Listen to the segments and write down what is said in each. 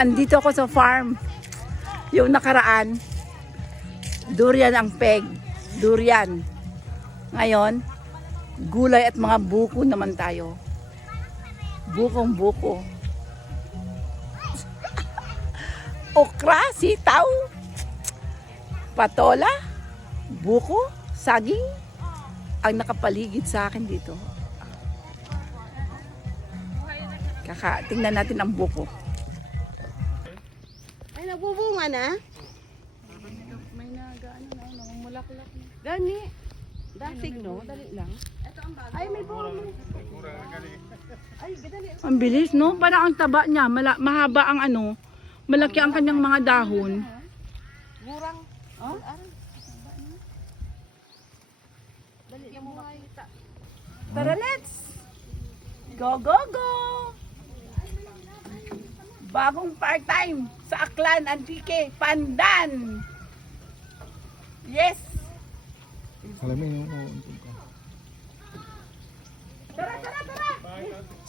Andito ako sa farm. Yung nakaraan, durian ang peg. Durian. Ngayon, gulay at mga buko naman tayo. Bukong buko. Okra, sitaw, patola, buko, saging ang nakapaligid sa akin dito. Tingnan natin ang buko. Ay, nagbubunga na? May nagaano na, namumulaklak na. Dani. Dasig, no? Dali lang. Ay, may bunga. Ay, gadali. Ang bilis, no? Parang ang taba niya, mahaba ang ano, malaki ang kanyang mga dahon. Gurang. Oh? Dali mo makita. Tara, let's! Go, go, go! Bagong part-time sa Aklan, Antique, Pandan! Yes! Alamin yung Tara, tara, tara!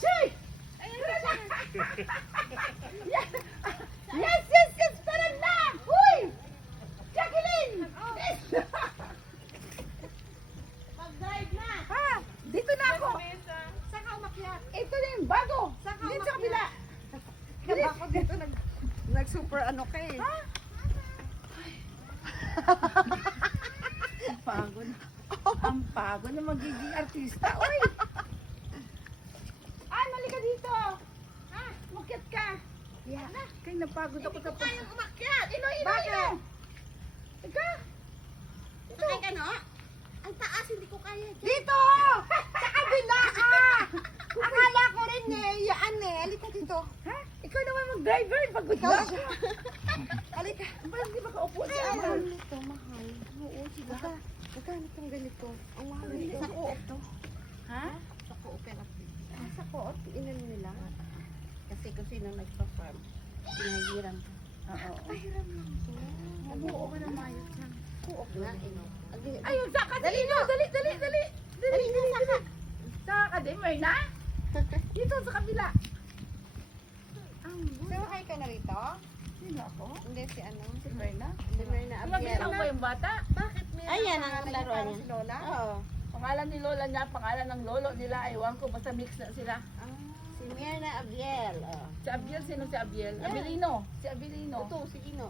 Shay! Yes, yes, yes! Tara na! Huy! Jacqueline! Mag-drive na. Ha? Dito na ako! Saan ka umakyat? Ito na yung bago! Dito sa kabila! Ako dito nag-super ano ka eh. Ha? Ang pagod. Ang pagod na magiging artista. Uy! Halika dito! Ha? Umakyat ka! Yeah. Kaya napagod ako sa Kayang umakyat. Bakit? Ika! Sakay ka, no? Ang taas, hindi ko kaya. Dito! Sa kabila ka! Akala ko rin eh, yaan eh. Halika dito. Ha? Ikaw naman mag-driver. Pagod Ikaw na. siya. Halika. Ba't hindi makaupo Ay, siya? mahal nito, mahal. Oo, sige. Magkano itong ganito? Ang mahal nito. Sa co-op. Ha? Sa cooperative. Sa co-op, inan nila. Kasi kung sino nagpa-farm, pinahiram ka. Oo. Pahiram lang to. Mabuo ka na mayos na. Co-op nga, Ayun, saka dali na! Dali, dali, dali! Dali, dali, dali! Saka ka din, Merna? Dito sa kabila. Sumakay ka na rito? Sino ako? Hindi, si ano? Si Merna? Si Merna Alam mo ba yung bata? Bakit meron? Ayan ang laruan niya. Si Lola? Oo. Pangalan ni Lola niya, pangalan ng lolo nila, ewan ko, basta mix na sila. Si Mirna Abiel. Si Abiel, sino si Abiel? Abelino. Si Abelino. Ito, si Ino.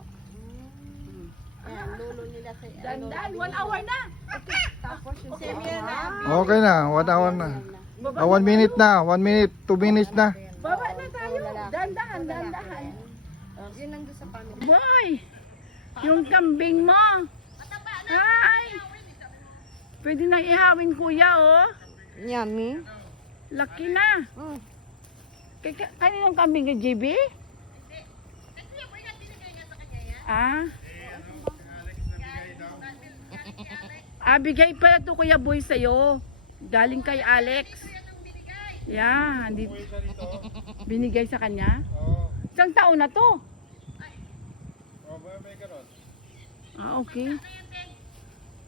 Ayan, lolo nila si Dandan, 1 hour na. Tapos yung si Mirna Abiel. Okay na, 1 hour na. 1 minute na, 1 minute, 2 minutes na. Baba na tayo. Dandahan, dandahan. Yun nandun sa family. Boy, yung kambing mo. Hi. Pwede na ihawin, kuya, oh. Yummy. Laki na. Kaninong kambing kay JB? Ah. Bigay pala to Kuya Boy sa'yo. Galing kay Alex. Yeah, binigay sa kanya. Isang taon na to. Okay.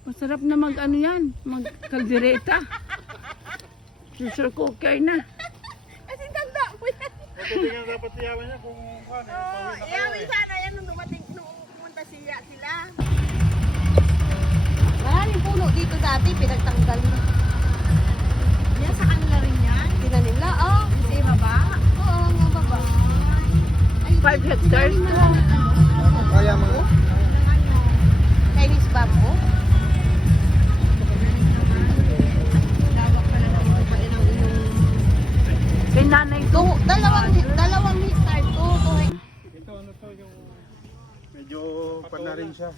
Masarap na mag ano yan, mag kaldereta. Pressure cooker na. Kasi tanda mo yan. Ito nga dapat iyawan niya kung ano. Iyawin sana yan nung dumating, nung pumunta sila. Maraming puno dito dati, pinagtanggal mo. Yan sa kanila rin yan? Tinanim lang, oh. Sa baba? Oo, nga baba. 5 hectares to. Kaya mo. Chinese bamboo? Lawak pala ng lupa yan ang inyong... Kay nanay to. Dalawang hectare to. Ito ano to yung medyo pan na rin siya.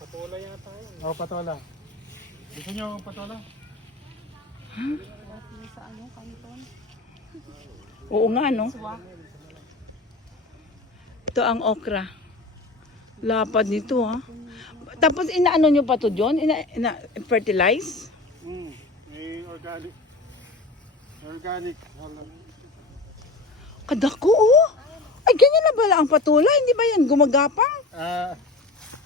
Patola yata yun. Oh, patola. Gusto niyo ang patola? Sa ano, kanton? Oo nga, no? Ito ang okra. Lapad nito, ha? Tapos inaano nyo pa to John? Fertilize? May organic. Organic. Kadako, oh! Ay, ganyan na pala ang patola. Hindi ba yan gumagapang?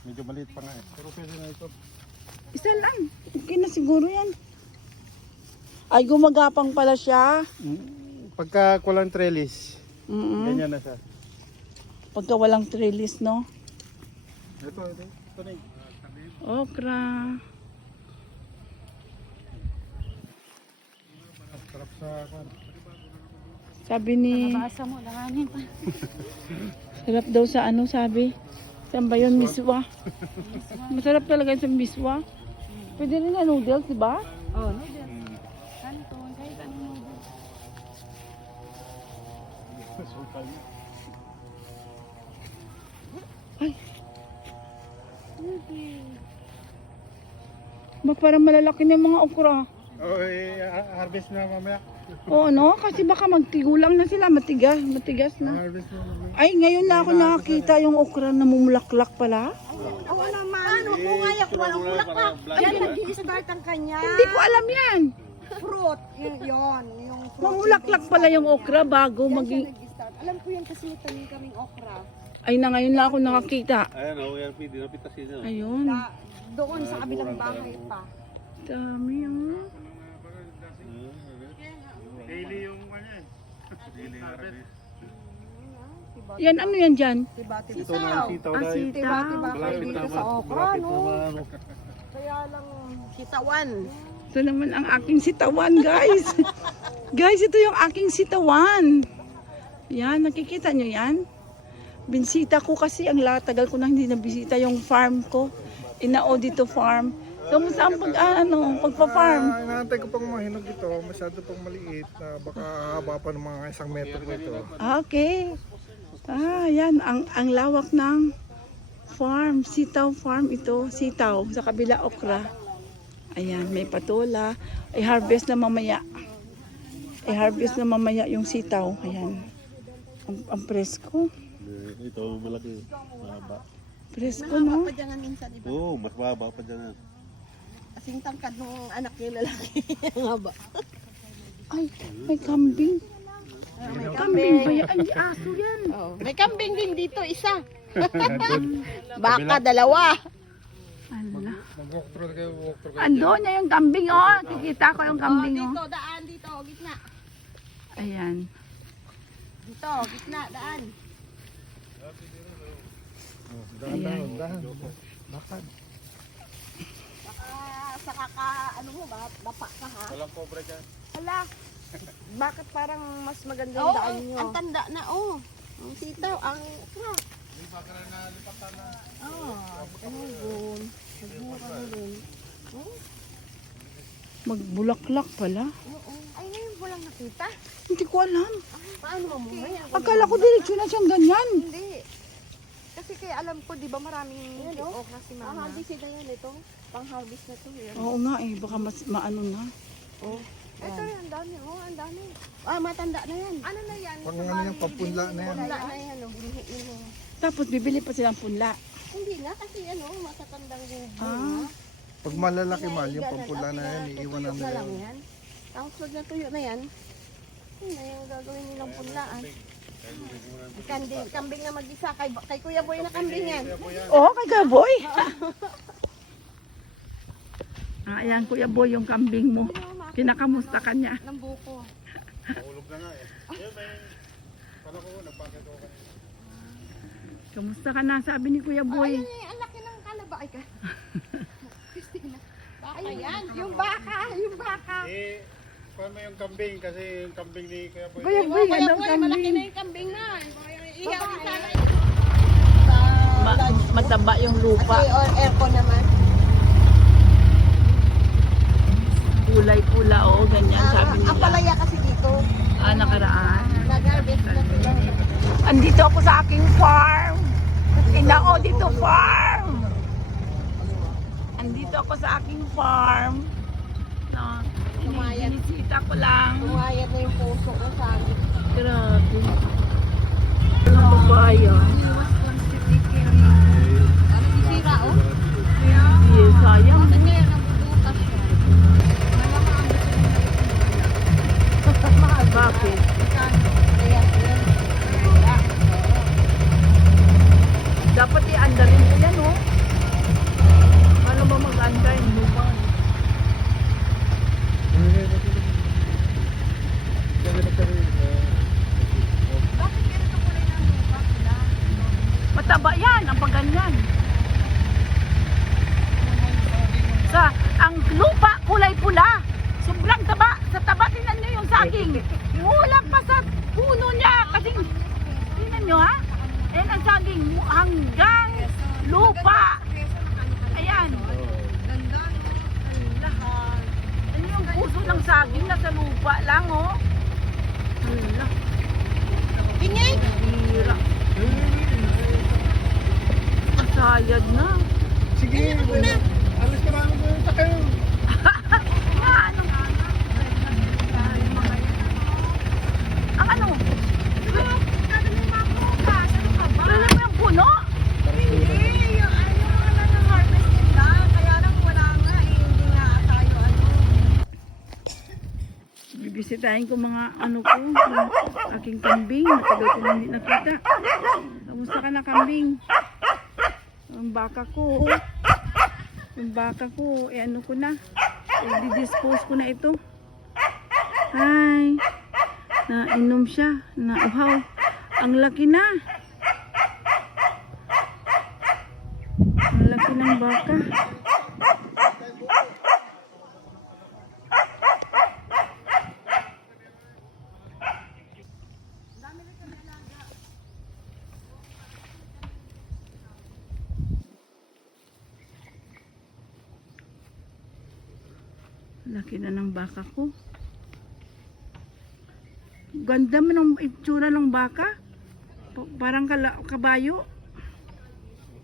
Medyo maliit pa nga eh. Pero pwede na ito. Isa lang. Okay na siguro yan. Ay, gumagapang pala siya. Pagka kulang trellis, Mm-mm. ganyan na siya. Pagka walang trellis, no? Ito na eh. Okra. Sarap sa kwan. Sabi ni... Basa mo, langanin pa. Sarap daw sa ano, sabi. Saan ba yun? Miswa. Masarap talaga sa miswa. Pwede rin na noodles, di ba? Oh, noodles. Kanton, kahit anong noodles. Ay. Ba parang malalaki na yung mga okra. Oh, harvest na mamaya. Oo, no? Kasi baka magtigulang na sila. Matigas na. Harvest na mamaya. Ay, ngayon na ako nakakita yung okra na mumulaklak pala. Oo naman. Paano po ngayak? Walang bulaklak. Yan, nag-i-start ang kanya. Hindi ko alam yan. Fruit. Yun. Yung fruit. Mamulaklak pala yung okra bago Yan siya maging... nag-i-start. Alam ko yan kasi may tanim kaming okra. Ay, na ngayon na ako nakakita. Ayan o, yan pwede na pitasin nyo. Ayun. Doon sa kabilang bahay pa. Dami, oh. Daily yung ano yan. Daily harvest. Yan, ano yan dyan? Tiba-tiba. Ito na sitaw Ah, dahil. sitaw. Tiba-tiba kayo Malapit dito na sa okra, malapit no? na ano. Kaya lang, sitawan. Ito naman ang aking sitawan, guys. Guys, ito yung aking sitawan. Yan, nakikita nyo yan? Binsita ko kasi, tagal ko na hindi nabisita yung farm ko. Ina-audito farm. Kamusta ang pagpa-farm? Inaantay ko pang mahinog ito. Masyado pang maliit. Baka haba pa ng mga 1 metro ito. Okay. Yan. Ang lawak ng farm. Sitaw farm ito. Sitaw. Sa kabila, okra. Ayan, may patola. I-harvest na mamaya. I-harvest na mamaya yung sitaw. Ayan. Ang presko. Ito, malaki. Mahaba. Presko, no? Pa dyan minsan, iba. Oo, mas mahaba pa dyan. Kasing tangkad ng anak niya lalaki. Ang haba. Ay, may kambing. May Kambing ba yan? Ay, aso yan. Oh, may kambing din dito, isa. Baka, dalawa. Ala. Mag-walk through kayo, walk through kayo. Andun niya yung kambing, oh. Kikita ko yung kambing, oh. Dito, daan dito, gitna. Ayan. Dito, gitna, daan. Dahan. Bakad. Baka sa ano mo ba, bapa ka ha? Walang cobra dyan. Hala, bakit parang mas maganda yung daan nyo? Ang tanda na, ang sitaw, ang okra. Ayun. Nagbuka na rin. Magbulaklak pala. Ay, ngayon ko lang nakita. Hindi ko alam. Paano mamumaya? Akala ko diretso na siyang ganyan. Hindi. Kasi kaya alam ko, di ba maraming okra si mama? Pang-harvest na yan ito. Pang-harvest na ito. Oo nga eh, baka mas maano na. Ito yan, ang dami. Ang dami. Matanda na yan. Ano na yan? Pag ano yan, papunla na yan. Punla na yan. Binihi mo. Tapos bibili pa silang punla. Hindi na, kasi matatandang gubo. Ah, Pag malalaki mal, yung pampula na yan, iiwanan na lang yan. yan. Tapos pag natuyo na yan, yun na yung gagawin nilang punlaan. Kambing na mag-isa. Kay Kuya Boy na kambing yan. oo, kay Kaboy. Ayan, Kuya Boy, yung kambing mo. Kinakamusta ka niya. Ng buko. Mahulog na nga eh. Ayun, may... Kala ko, nagpakit ako kanina. Kamusta ka na, sabi ni Kuya Boy. Ang laki ng kalaba. Ay ka. Christina. Baka yan. Yung baka. Kuha mo yung kambing kasi yung kambing ni Kuya Boy. Kuya Boy, anong Malaki na kambing? yung kambing na. Ihaw sana. Mataba yung lupa. Or aircon naman. Kulay-pula, oo, ganyan, sabi Ang nila. palaya kasi dito. Nakaraan. Nag-harvest na sila. Andito ako sa aking farm. Ina-audito farm. Andito ako sa aking farm. No, inisita ko lang. Tumayad na yung puso ko sa akin. Grabe. Ang papaya. Ano sisira oh? Yes, sayang. Bakit kaya nabubukas siya? Bakit? Dapat i-anda rin ko yan, oh. Paano ba mag-anda? Hindi ba? Bakit ganito kulay ng lupa sila? Mataba yan, ang paganyan. Ang lupa kulay pula. Sobrang taba. Sa taba, tingnan nyo yung saging. Mula pa sa puno niya. Kasi, tingnan nyo ha. Ayan ang saging hanggang lupa. Ayan. Ganda, no? Ang lahat. Ano yung puso ng saging? Nasa lupa lang, oh. Hala. Pinyay! Hira. Masayad na. Sige, alis ka namin doon sa kayo. Ano? Ang ano? Alam mo yung puno? Hindi, yung ano ng harvest nila. Kaya lang wala nga eh. Hindi nga tayo ano. Bibisitahin ko mga ano ko, yung aking kambing. Matagal ko hindi nakita. Kamusta ka na kambing? Ang baka ko. Yung baka ko, ano ko na. I-dispose ko na ito. Hi. Nainom siya. Nauhaw. Ang laki na. Ang laki ng baka. Laki na ng baka ko. Ganda mo ng itsura ng baka. Parang kabayo.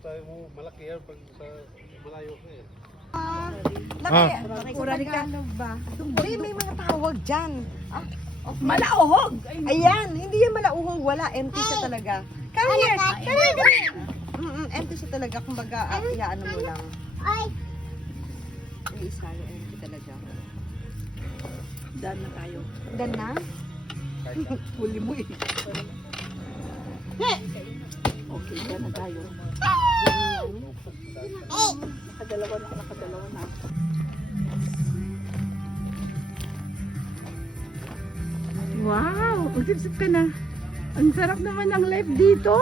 Tayo mo, malaki yan pag sa malayo ka eh. Laki, Tagalog ba? Hindi, may mga tawag dyan. Malauhog! Ayan, hindi yan malauhog. Wala, empty siya talaga. Come here! Come here! Empty siya talaga. Kumbaga, ano mo lang. May isa yung empty talaga. Daan na tayo. Dan na? Huli mo eh. Okay, daan na tayo. Nakadalawa na. Wow! Mag-sip ka na. Ang sarap naman ng life dito.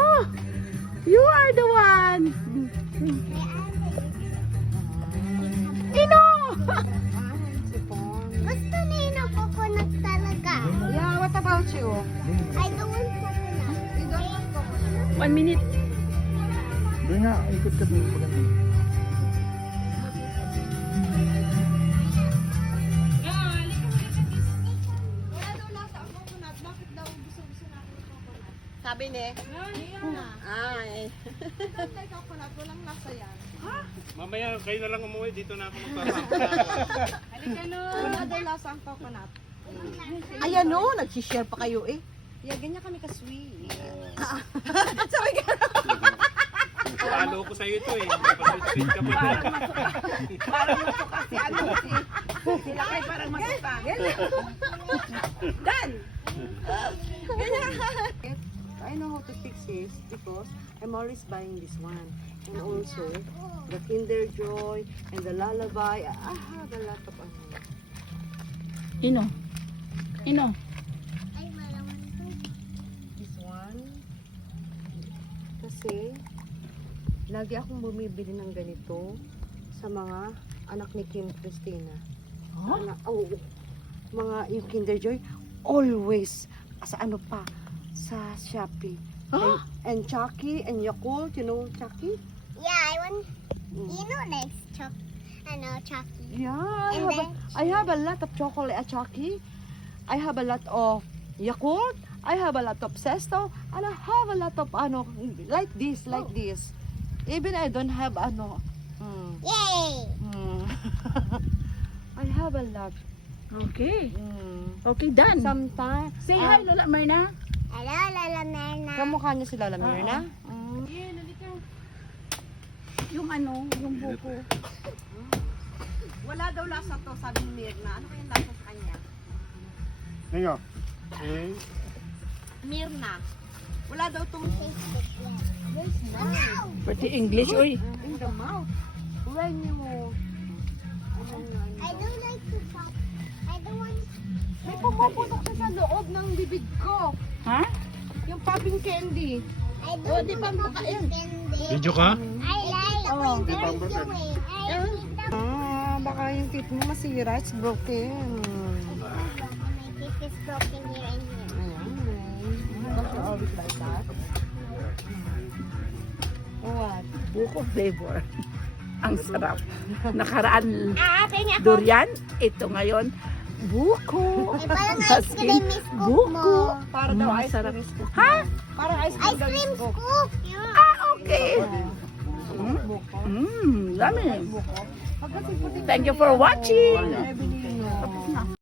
You are the one. Ino! Gusto niya ng coconut talaga. Yeah, what about you? I don't want coconut. You don't want coconut? 1 minute. Doon nga, ikot ka doon. Sabi ni? Ay. Coconut, walang lasa yan. Mamaya, kayo na lang umuwi. Dito na ako magpapakita. Halika no. Wala daw lasa ang coconut. Ayan no, nagsishare pa kayo eh. Yeah, ganyan kami ka-sweet. Sabi ka Palo ko sa'yo ito eh. Pag-sweet ka pa. Parang masuka si ano si. Sila kay parang masuka. Dan! I know how to fix this because I'm always buying this one. And also, the Kinder Joy and the Lullaby. I have a lot of Ino. Ay, malaman to. this one. Kasi, lagi akong bumibili ng ganito sa mga anak ni Kim Christina. Oo. Mga yung Kinder Joy, always, sa ano pa, sa Shopee. And Chucky and Yakult, you know Chucky? Yeah, I want, you know, next Chucky. Yeah, And then- I have a lot of chocolate at Chucky. I have a lot of Yakult. I have a lot of Sesto. And I have a lot of like this. Even I don't have Yay! I have a lot. Okay. Okay, done. Sometimes, Say hi, Lola Myrna. Hello, Lola Merna. kamukha niya si Lola Mirna. Yung yung buko. Wala daw lasa to, sabi ni Mirna. Ano kaya lasa sa kanya? Ngayon. Eh, Mirna. Wala daw itong Pati English, oy. in the mouth. When you... I don't like to pop. I don't want. May pumuputok siya sa loob ng bibig ko. Ha? Yung popping candy. I I don't know how you can do. Video ka? I like Oh. when you're doing. I like Baka yung teeth mo masira. It's broken. my teeth is broken here and here. Ayan. But you're always like that. What? Buko flavor. Ang sarap. Nakaraan Tingnan ako. durian, ito ngayon buko. Eh, parang As ice in, cream is cook buko. mo. Para daw ice Masarap. cream is cook. Ha? Para ice cream Ice daw cream is cook. scoop. Yeah. Ah, okay. Buko. Dami. Buko. Pagkasi puti. Thank you for watching. Ebony, no.